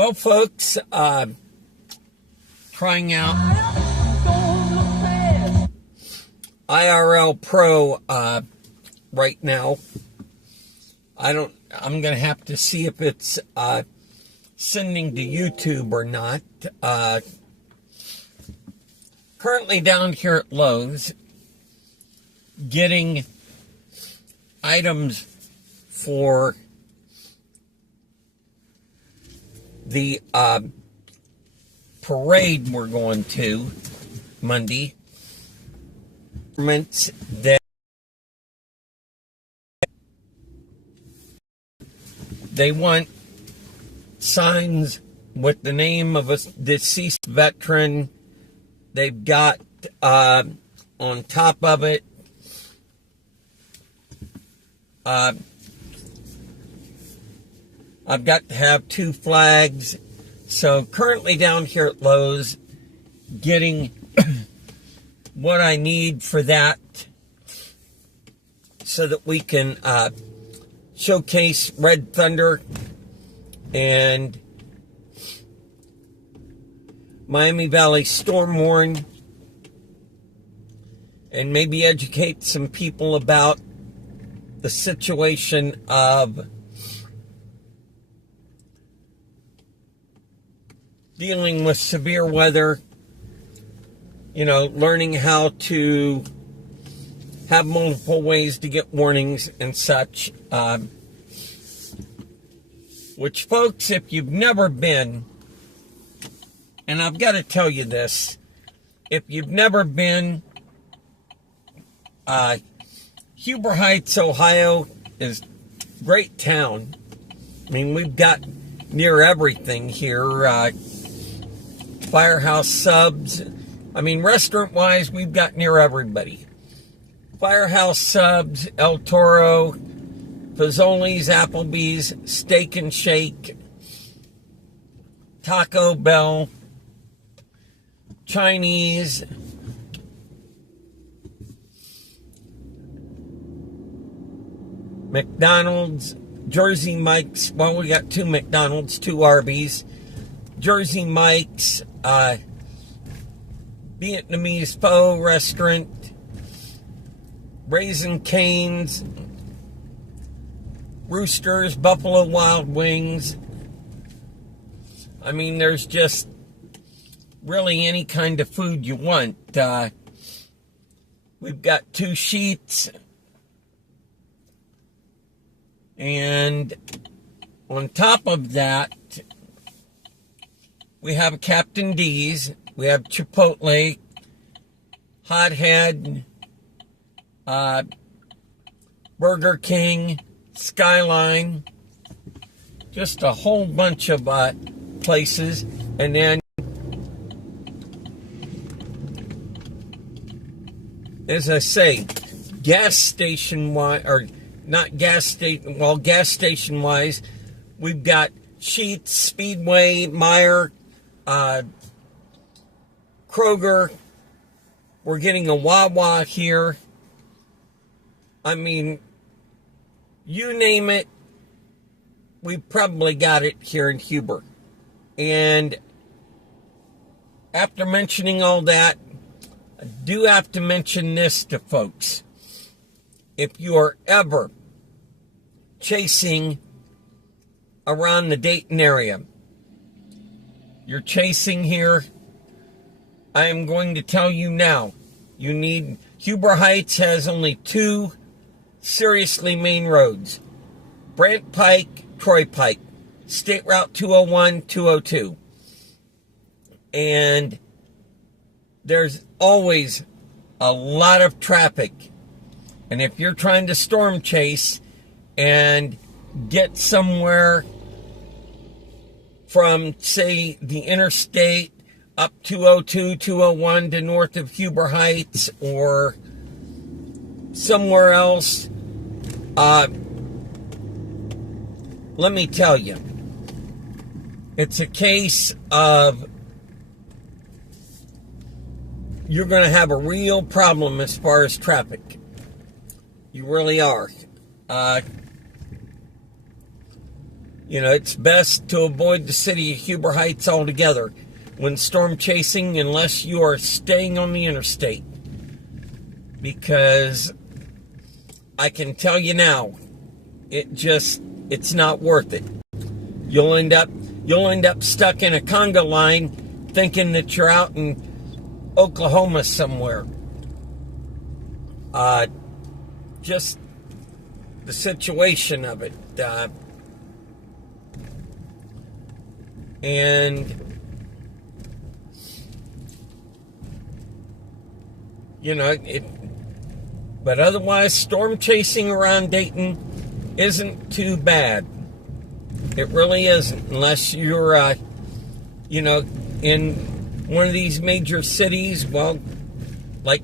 Well, folks, trying out IRL Pro right now. I'm going to have to see if it's sending to YouTube or not. Currently down here at Lowe's, getting items for the parade we're going to Monday. That they want signs with the name of a deceased veteran. They've got on top of it I've got to have 2 flags. So currently down here at Lowe's, getting what I need for that so that we can showcase Red Thunder and Miami Valley Storm Warn, and maybe educate some people about the situation of dealing with severe weather, learning how to have multiple ways to get warnings and such. Which, folks, if you've never been, and I've got to tell you this, if you've never been, Huber Heights, Ohio is a great town. I mean, we've got near everything here. Firehouse Subs. I mean, restaurant-wise, we've got near everybody. Firehouse Subs, El Toro, Fazoli's, Applebee's, Steak and Shake, Taco Bell, Chinese, McDonald's, Jersey Mike's. Well, we got 2 McDonald's, 2 Arby's, Jersey Mike's, Vietnamese Pho Restaurant, Raising Cane's, Roosters, Buffalo Wild Wings. I mean, there's just really any kind of food you want. We've got 2 Sheets, and on top of that, we have Captain D's, we have Chipotle, Hothead, Burger King, Skyline, just a whole bunch of places. And then, as I say, gas station wise, or not gas station, well, gas station wise, we've got Sheetz, Speedway, Meijer, Kroger. We're getting a Wawa here. I mean, you name it, we've probably got it here in Huber. And after mentioning all that, I do have to mention this to folks. If you are ever chasing around the Dayton area, you're chasing here, I am going to tell you now, Huber Heights has only 2 seriously main roads. Brant Pike, Troy Pike, State Route 201, 202. And there's always a lot of traffic. And if you're trying to storm chase and get somewhere from, say, the interstate up 202, 201 to north of Huber Heights or somewhere else, let me tell you, it's a case of you're going to have a real problem as far as traffic. You really are. It's best to avoid the city of Huber Heights altogether when storm chasing, unless you are staying on the interstate. Because I can tell you now, it's not worth it. You'll end up stuck in a conga line thinking that you're out in Oklahoma somewhere. Just the situation of it. But otherwise, storm chasing around Dayton isn't too bad. It really isn't, unless you're, in one of these major cities, like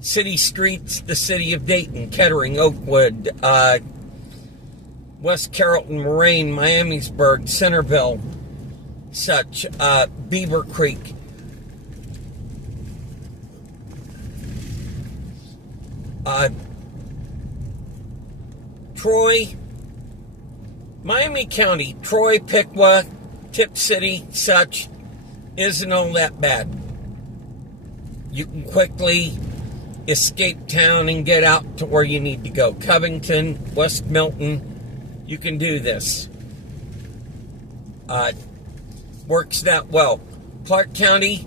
city streets, the city of Dayton, Kettering, Oakwood, West Carrollton, Moraine, Miamisburg, Centerville, such, Beaver Creek. Troy, Miami County, Troy, Piqua, Tip City, such, isn't all that bad. You can quickly escape town and get out to where you need to go. Covington, West Milton, you can do this. Works that well. Clark County,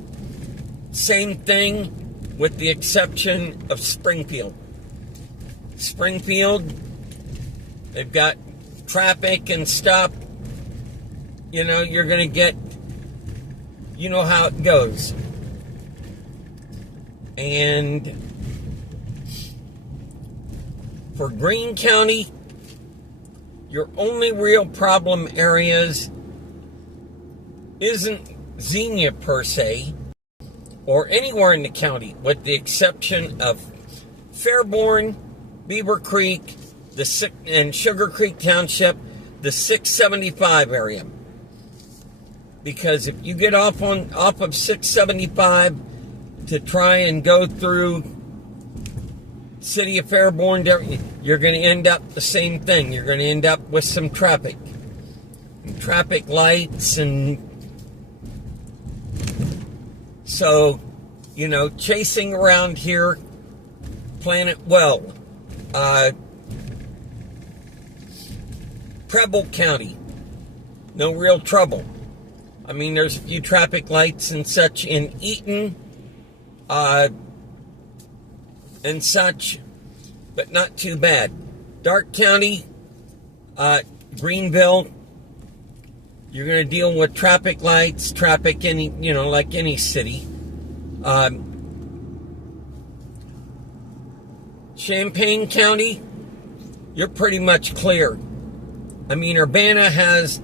same thing, with the exception of Springfield. Springfield, they've got traffic and stuff. You're going to get, how it goes. And for Greene County, your only real problem areas isn't Xenia per se, or anywhere in the county, with the exception of Fairborn, Beaver Creek, and Sugar Creek Township, the 675 area. Because if you get off of 675 to try and go through city of Fairborn, you're going to end up the same thing. You're going to end up with some traffic lights, and so, chasing around here, plan it well. Preble County, no real trouble. There's a few traffic lights and such in Eaton, and such, but not too bad. Dark County, Greenville, you're going to deal with traffic lights, traffic like any city. Champaign County, you're pretty much clear. Urbana has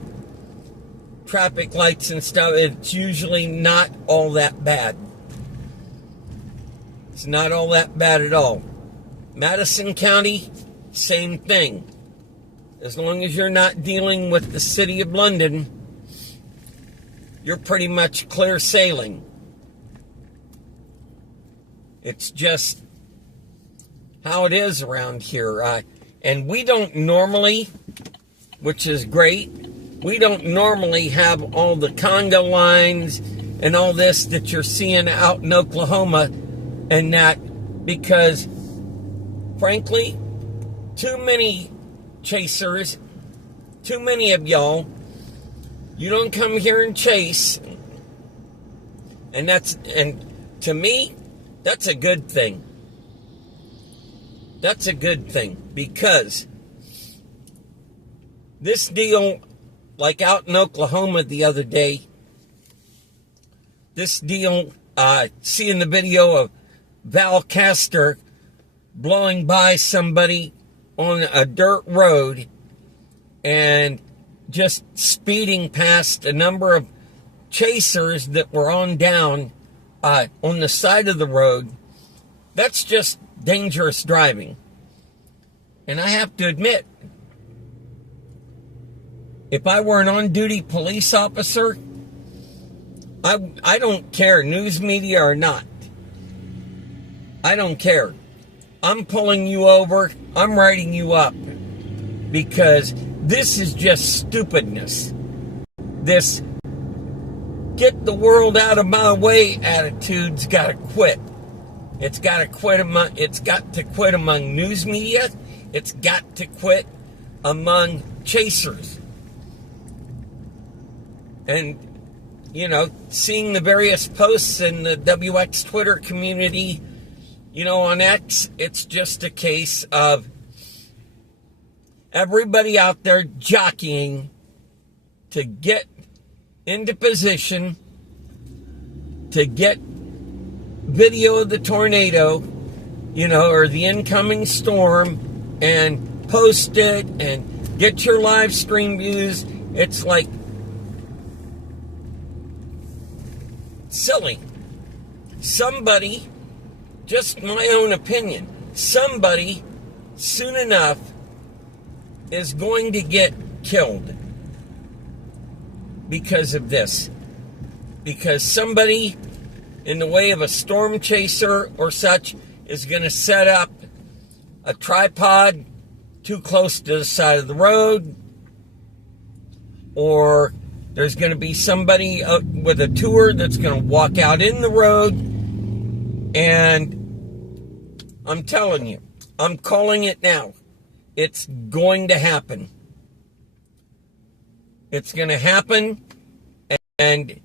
traffic lights and stuff. It's usually not all that bad. It's not all that bad at all. Madison County, same thing. As long as you're not dealing with the city of London, you're pretty much clear sailing. It's just how it is around here. And we don't normally, which is great, we don't normally have all the conga lines and all this that you're seeing out in Oklahoma and that, because frankly, too many chasers, too many of y'all, you don't come here and chase, and to me, that's a good thing. That's a good thing, because this deal, like out in Oklahoma the other day, this deal, seeing the video of Val Castor blowing by somebody on a dirt road and just speeding past a number of chasers that were on the side of the road, that's just dangerous driving. And I have to admit, if I were an on-duty police officer, I don't care, news media or not. I don't care. I'm pulling you over. I'm writing you up. Because This is just stupidness. This get the world out of my way attitude's got to quit. It's got to quit among news media. It's got to quit among chasers. And, seeing the various posts in the WX Twitter community, on X, it's just a case of everybody out there jockeying to get into position to get video of the tornado, or the incoming storm, and post it and get your live stream views. It's like silly. Somebody, just my own opinion, somebody soon enough is going to get killed because of this. Because somebody in the way of a storm chaser or such is going to set up a tripod too close to the side of the road, or there's going to be somebody with a tour that's going to walk out in the road. And I'm telling you, I'm calling it now. It's going to happen. It's going to happen, and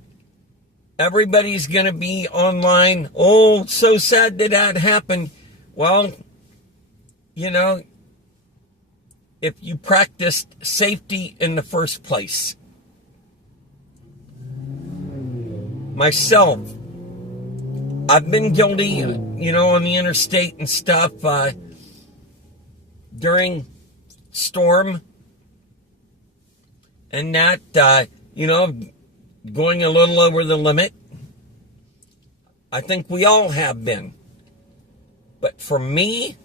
everybody's going to be online. Oh, so sad that happened. Well, if you practiced safety in the first place. Myself, I've been guilty, on the interstate and stuff during storm and that, going a little over the limit. I think we all have been. But for me,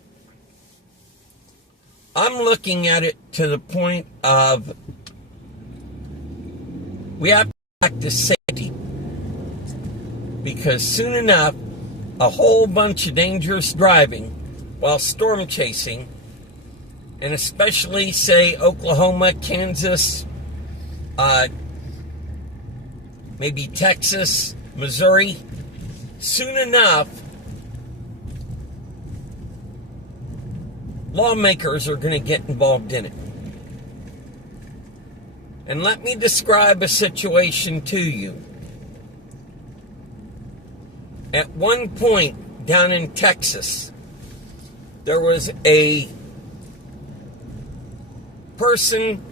I'm looking at it to the point of we have to practice safety. Because soon enough, a whole bunch of dangerous driving while storm chasing, and especially, say, Oklahoma, Kansas, maybe Texas, Missouri, soon enough, lawmakers are going to get involved in it. And let me describe a situation to you. At one point down in Texas, there was a person,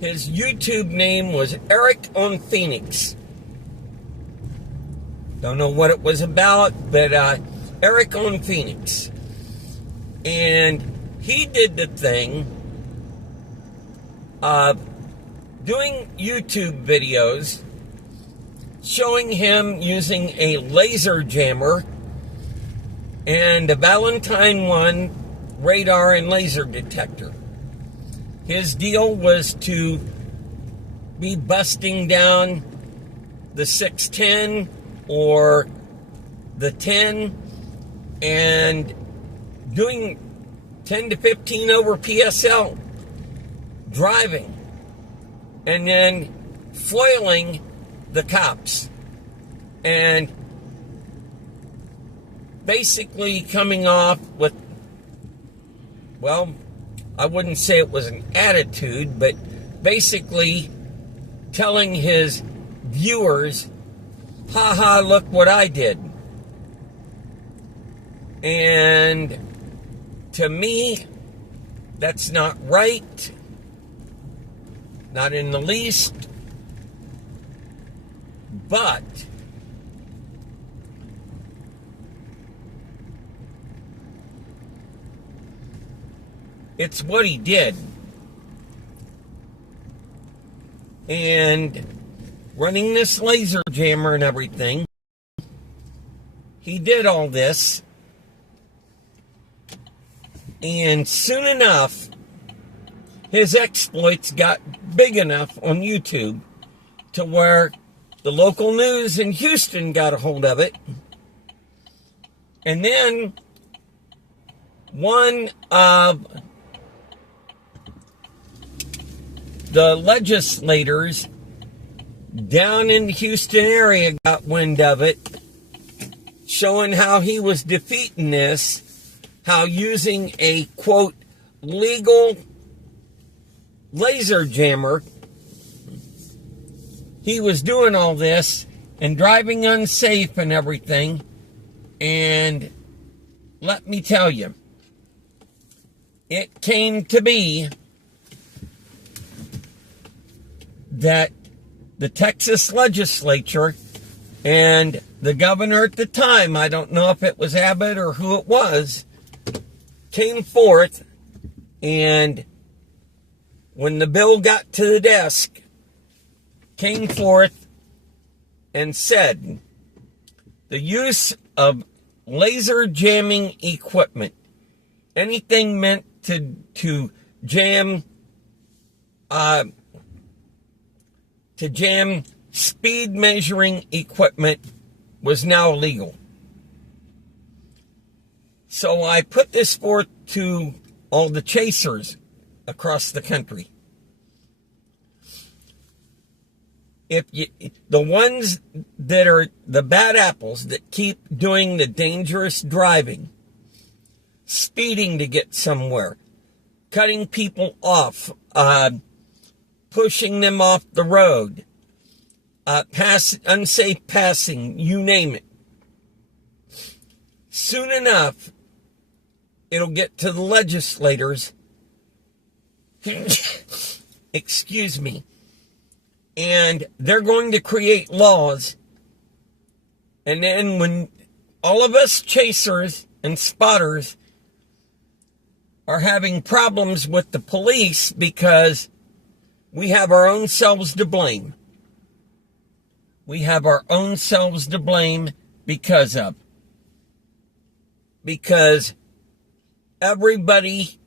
his YouTube name was Eric on Phoenix. Don't know what it was about, but Eric on Phoenix. And he did the thing of doing YouTube videos showing him using a laser jammer and a Valentine 1 radar and laser detector. His deal was to be busting down the 610 or the 10 and doing 10 to 15 over PSL driving, and then foiling the cops and basically coming off with, well, I wouldn't say it was an attitude, but basically telling his viewers, haha, look what I did. And to me, that's not right. Not in the least. But it's what he did. And running this laser jammer and everything, he did all this. And soon enough, his exploits got big enough on YouTube to where the local news in Houston got a hold of it. And then one of the legislators down in the Houston area got wind of it, showing how he was defeating this, how using a, quote, legal laser jammer, he was doing all this and driving unsafe and everything. And let me tell you, it came to be that the Texas legislature and the governor at the time, I don't know if it was Abbott or who it was, came forth, and when the bill got to the desk, came forth and said the use of laser jamming equipment, anything meant to jam speed measuring equipment, was now illegal. So I put this forth to all the chasers across the country. The ones that are the bad apples that keep doing the dangerous driving, speeding to get somewhere, cutting people off, pushing them off the road, unsafe passing, you name it. Soon enough, it'll get to the legislators, excuse me, and they're going to create laws. And then when all of us chasers and spotters are having problems with the police because we have our own selves to blame. We have our own selves to blame because everybody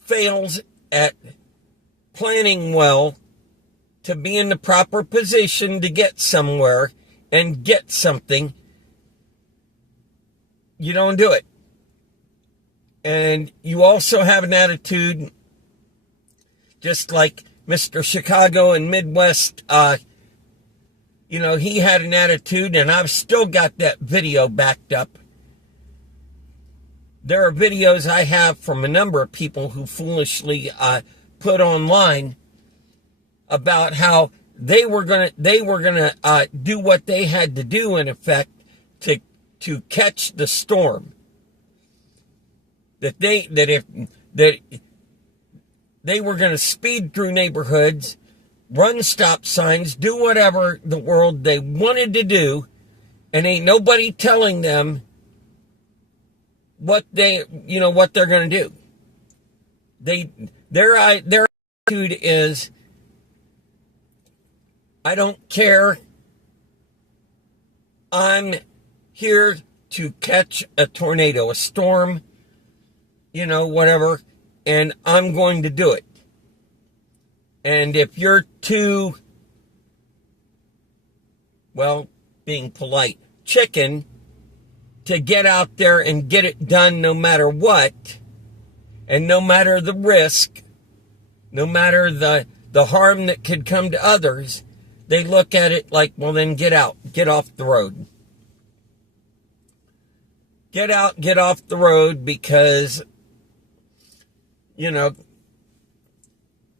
fails at planning well to be in the proper position to get somewhere and get something. You don't do it. And you also have an attitude, just like Mr. Chicago and Midwest, he had an attitude, and I've still got that video backed up. There are videos I have from a number of people who foolishly put online about how they were gonna do what they had to do, in effect, to catch the storm. That they were going to speed through neighborhoods, run stop signs, do whatever the world they wanted to do, and ain't nobody telling them what they're going to do. Their attitude is, I don't care. I'm here to catch a tornado, a storm, whatever, and I'm going to do it. And if you're too, being polite, chicken to get out there and get it done no matter what, and no matter the risk, no matter the harm that could come to others, they look at it like, well, then get out, get off the road. Get out, get off the road, because,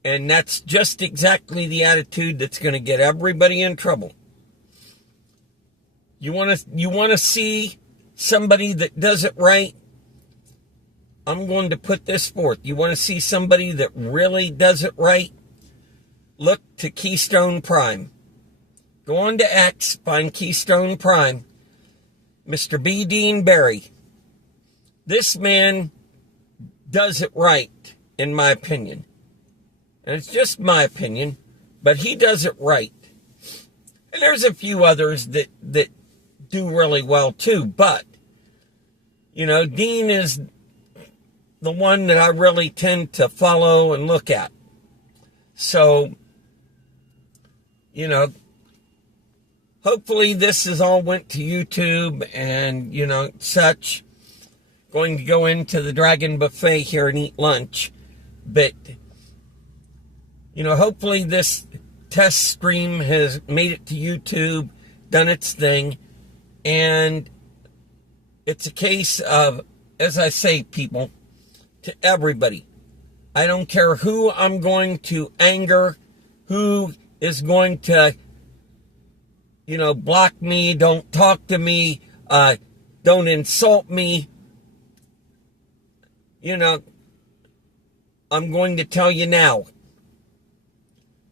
and that's just exactly the attitude that's going to get everybody in trouble. You want to see somebody that does it right? I'm going to put this forth. You want to see somebody that really does it right? Look to Keystone Prime. Go on to X, find Keystone Prime. Mr. B. Dean Barry. This man does it right, in my opinion. And it's just my opinion, but he does it right. And there's a few others that do really well too, but, Dean is the one that I really tend to follow and look at. So, hopefully this is all went to YouTube and, such. Going to go into the Dragon Buffet here and eat lunch. But hopefully this test stream has made it to YouTube, done its thing, and it's a case of, as I say, people, to everybody, I don't care who I'm going to anger, who is going to, block me, don't talk to me, don't insult me. I'm going to tell you now,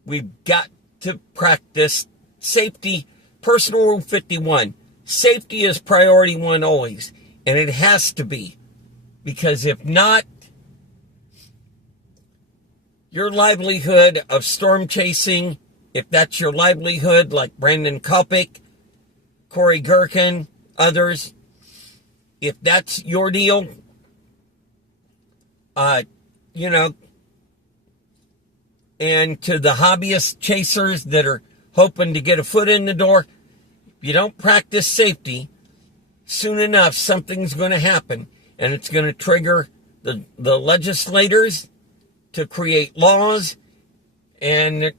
we've got to practice safety. Personal Rule 51, safety is priority one always, and it has to be, because if not, your livelihood of storm chasing, if that's your livelihood, like Brandon Kopic, Corey Gherkin, others, if that's your deal, and to the hobbyist chasers that are hoping to get a foot in the door, if you don't practice safety, soon enough something's going to happen, and it's going to trigger the legislators to create laws, and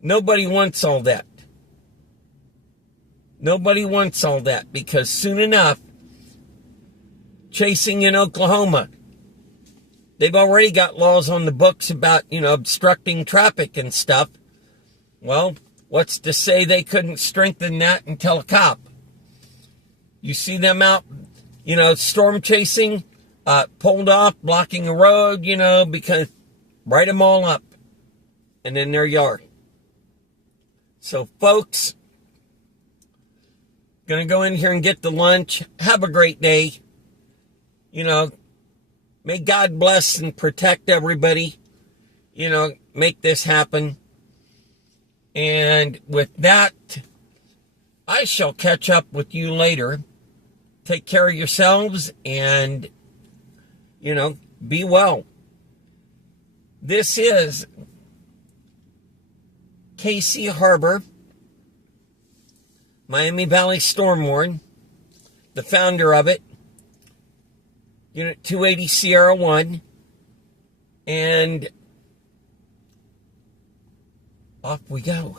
nobody wants all that. Nobody wants all that, because soon enough, chasing in Oklahoma, they've already got laws on the books about, obstructing traffic and stuff. Well, what's to say they couldn't strengthen that and tell a cop? You see them out, storm chasing, pulled off, blocking a road, because write them all up, and then there you are. So, folks, gonna go in here and get the lunch. Have a great day. May God bless and protect everybody. Make this happen. And with that, I shall catch up with you later. Take care of yourselves and, be well. This is Kaci Harbor, Miami Valley Storm Warden, the founder of it, Unit 280 Sierra 1, and off we go.